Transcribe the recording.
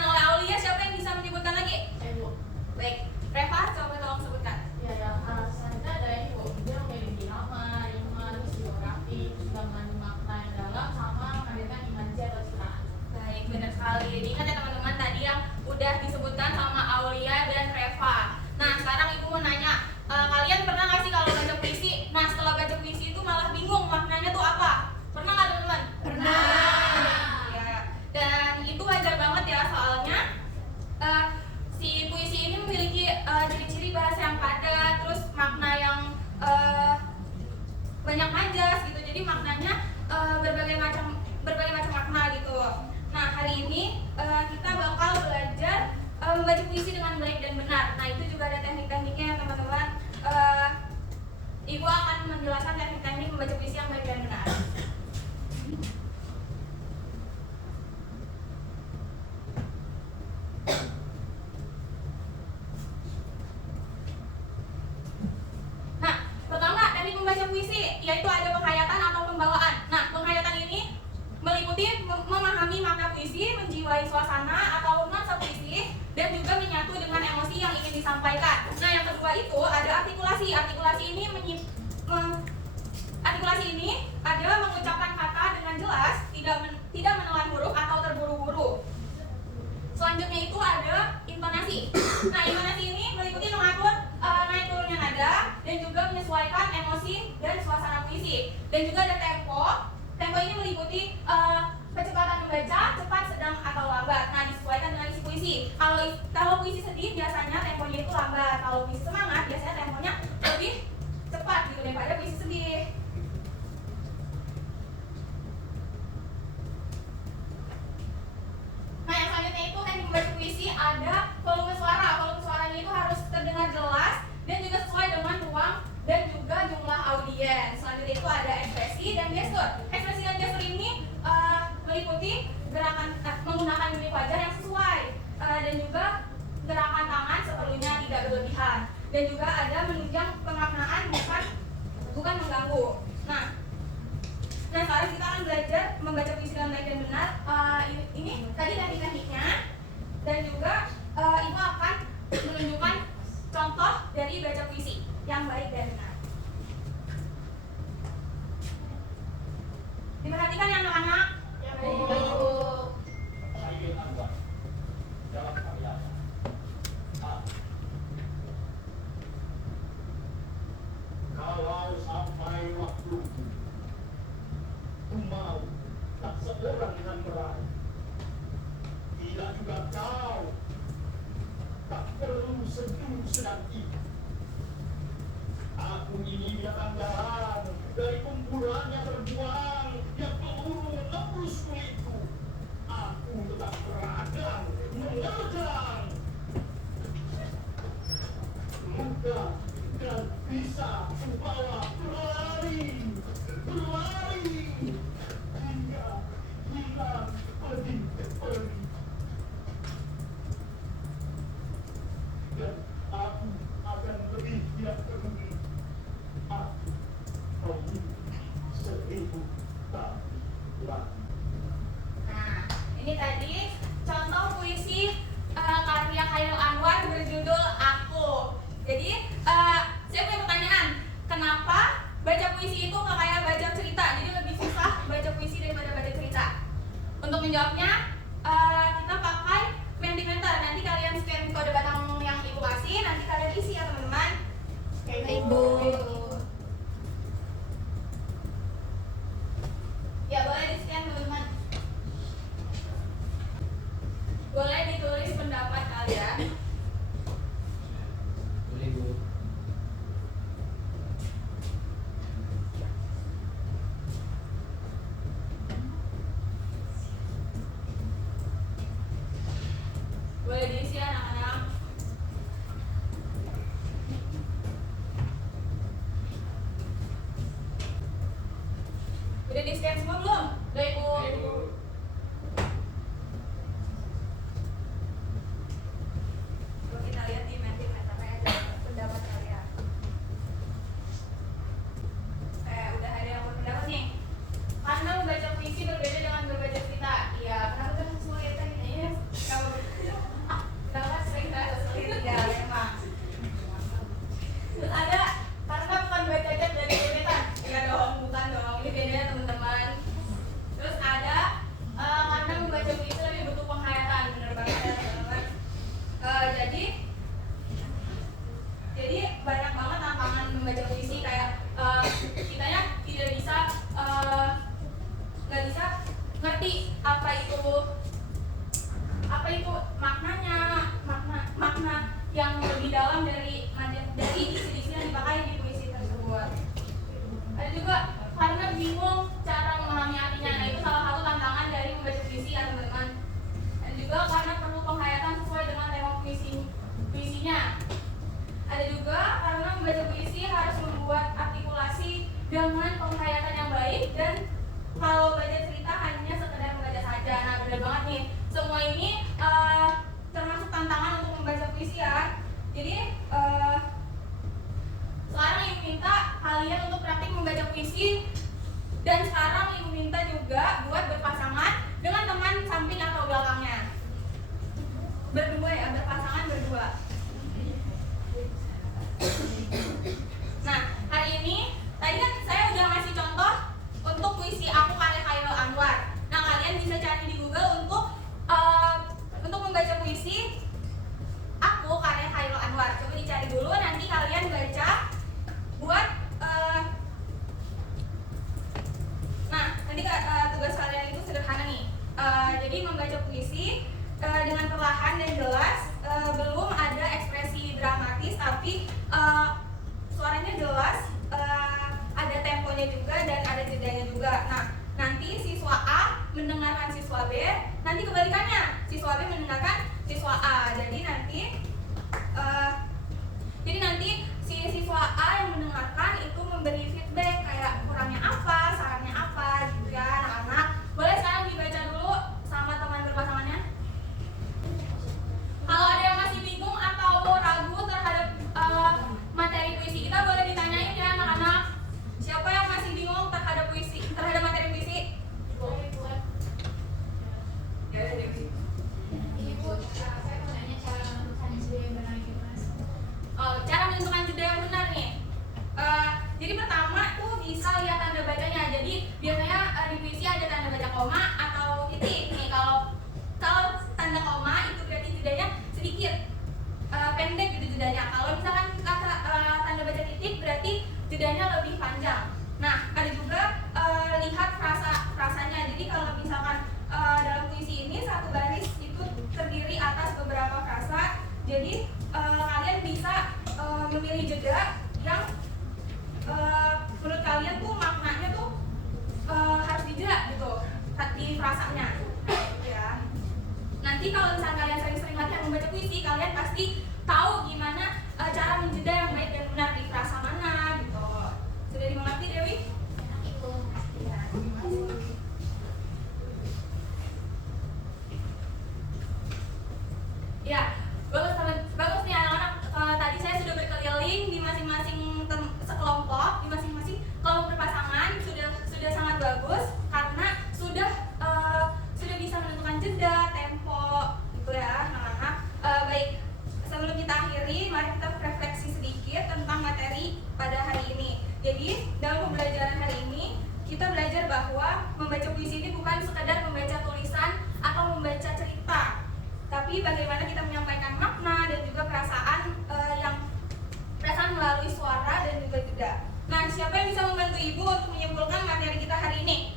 disebutkan oleh Aulia, siapa yang bisa menyebutkan lagi? Bu. Baik, Reva coba tolong sebutkan. Ya, selanjutnya ada ini Bu, dia memiliki nama, iman, biografi, juga mengandung makna yang dalam, sama menghadirkan imaji atau citraan. Baik, benar sekali. Jadi ingat ya teman-teman tadi yang udah disebutkan sama Aulia dan Reva. Nah, sekarang Ibu mau nanya, kalian pernah nggak sih kalau baca puisi? Nah, setelah baca puisi itu malah bingung maknanya tuh apa? Pernah nggak teman-teman? Pernah. Ya. Dan itu wajar banget ya, soalnya si puisi ini memiliki ciri-ciri bahasa yang padat, terus makna yang banyak majas gitu. Jadi maknanya berbagai macam makna gitu. Nah, hari ini kita bakal belajar membaca puisi dengan baik dan benar. Nah, itu juga ada teknik-tekniknya ya teman-teman. Ibu akan menjelaskan teknik-teknik membaca puisi yang baik dan benar. Nah, pertama teknik membaca puisi yaitu ada penghayatan atau pembawaan. Nah, penghayatan ini meliputi memahami makna puisi, menjiwai suasana atau nuansa puisi, dan juga menyatu dengan emosi yang ingin disampaikan. Nah, yang kedua itu ada artikulasi. Artikulasi ini adalah mengucapkan kata dengan jelas, tidak menelan huruf atau terburu-buru. Selanjutnya itu ada intonasi. Nah, intonasi ini meliputi mengatur naik turunnya nada dan juga menyesuaikan emosi dan suasana puisi. Dan juga ada tempo. Tempo ini meliputi kecepatan membaca, cepat, sedang, atau lambat. Nah, disesuaikan dengan isi puisi. Kalau puisi sedih biasanya temponya itu lambat. Kalau puisi semangat biasanya temponya lebih cepat gitu daripada puisi sedih. Nah, yang selanjutnya itu teknik membaca puisi ada volume suara. Volume suaranya itu harus terdengar jelas dan juga sesuai dengan ruang dan juga jumlah audiens. Selanjutnya itu ada ekspresi dan gestur. Ekspresi dan gestur ini meliputi gerakan menggunakan mimik wajah yang sesuai dan juga gerakan tangan seperlunya tidak berlebihan. Dan juga ada menunjang pemaknaan bukan mengganggu. Nah, sekarang kita akan belajar membaca puisi dengan baik dan benar. Ini tadi teknik-tekniknya dan juga itu akan menunjukkan contoh dari baca puisi yang baik dan benar. Diperhatikan ya anak-anak. Ya, Bu. Dalam karyanya kalau sampai waktu mau tak seorang yang meraih, tidak juga kau tak perlu seduh sedang itu. Aku ini datang jalan dari kumpulan yang terbuang, yang peluru menembus kulitku. Aku tetap beragam menerjang muka dan bisa kubawa berlari hingga hilang pergi. Dan aku akan lebih tidak peduli. Aku seribu tahun lagi. Nah, ini tadi contoh puisi karya Khairil Anwar berjudul Aku. Jadi saya punya pertanyaan, kenapa baca puisi itu nggak kayak baca cerita? Jadi lebih susah baca puisi daripada baca cerita. Untuk menjawabnya kita pakai Mentimeter. Nanti kalian scan kode batang yang Ibu kasih, nanti kalian isi ya teman-teman. Baik, Bu. Ya, boleh di scan teman-teman. Boleh ditulis pendapat kalian. Boleh, Bu. lebih dalam dari diksi-diksi yang dipakai di puisi tersebut. Ada juga karena bingung cara memahami artinya. Nah, itu salah satu tantangan dari membaca puisi ya teman-teman. Dan juga karena perlu penghayatan sesuai dengan tema puisinya. Ada juga karena membaca puisi harus membuat artikulasi dengan penghayatan yang baik, dan kalau baca cerita hanya sekedar membaca saja. Nah, benar banget nih. Semua ini termasuk tantangan untuk membaca puisi ya. Jadi sekarang Ibu minta kalian untuk praktik membaca puisi, dan sekarang Ibu minta juga buat berpasangan dengan teman samping atau belakangnya. Berdua ya, berpasangan berdua. Nah, hari ini tadi kan saya udah ngasih contoh untuk puisi Aku karya Khairul Anwar. Nah, kalian bisa cari di Google untuk membaca puisi Aku karya Khairul Anwar. Coba dicari dulu, nanti kalian baca buat nah, nanti tugas kalian itu sederhana nih. Jadi membaca puisi dengan perlahan dan jelas, belum ada ekspresi dramatis, tapi suaranya jelas, ada temponya juga dan ada jedanya juga. Nah, nanti siswa A mendengarkan siswa B, nanti kebalikannya, siswa B mendengarkan siswa A. Jadi nanti si siswa A yang mendengarkan itu memberi feedback kayak kurangnya apa, sarannya apa gitu ya anak-anak. Boleh sekarang dibaca dulu sama teman berpasangannya. Kalau ada yang masih bingung atau ragu terhadap materi puisi kita, boleh ditanyain ya anak-anak. Siapa yang masih bingung terhadap materi puisi? Ya udah Dewi. Ibu, saya mau nanya cara menentukan jeda yang benar gimana? Oh, cara menentukan jeda yang benar nih. Jadi pertama tuh bisa lihat tanda bacanya. Jadi biasanya di puisi ada tanda baca koma atau titik nih. Kalau tanda koma itu berarti jedanya sedikit pendek gitu jedanya. Kalau misalkan tanda baca titik berarti jedanya lebih panjang. Nah, ada juga lihat frasanya. Jadi kalau misalkan dalam puisi ini satu baris itu terdiri atas beberapa frasa. Jadi kalian bisa memilih jeda yang menurut kalian tuh maknanya tuh harus dijeda gitu di frasanya. Ya. Nanti kalau misalkan kalian sering-sering latihan membaca puisi, kalian pasti tahu gimana cara menjeda yang baik dan benar di frasa mana gitu. Sudah dimengerti Dewi? Ya, bagus nih anak-anak. Tadi saya sudah berkeliling di masing-masing sekelompok, di masing-masing kelompok berpasangan sudah sangat bagus karena sudah bisa menentukan jeda, tempo, gitu ya anak-anak. Baik, sebelum kita akhiri, mari kita refleksi sedikit tentang materi pada hari ini. Jadi dalam pembelajaran hari ini kita belajar bahwa membaca puisi ini bukan sekadar membaca tulisan atau membaca cerita, tapi bagaimana kita menyampaikan makna dan juga perasaan melalui suara dan juga jeda. Nah, siapa yang bisa membantu Ibu untuk menyimpulkan materi kita hari ini?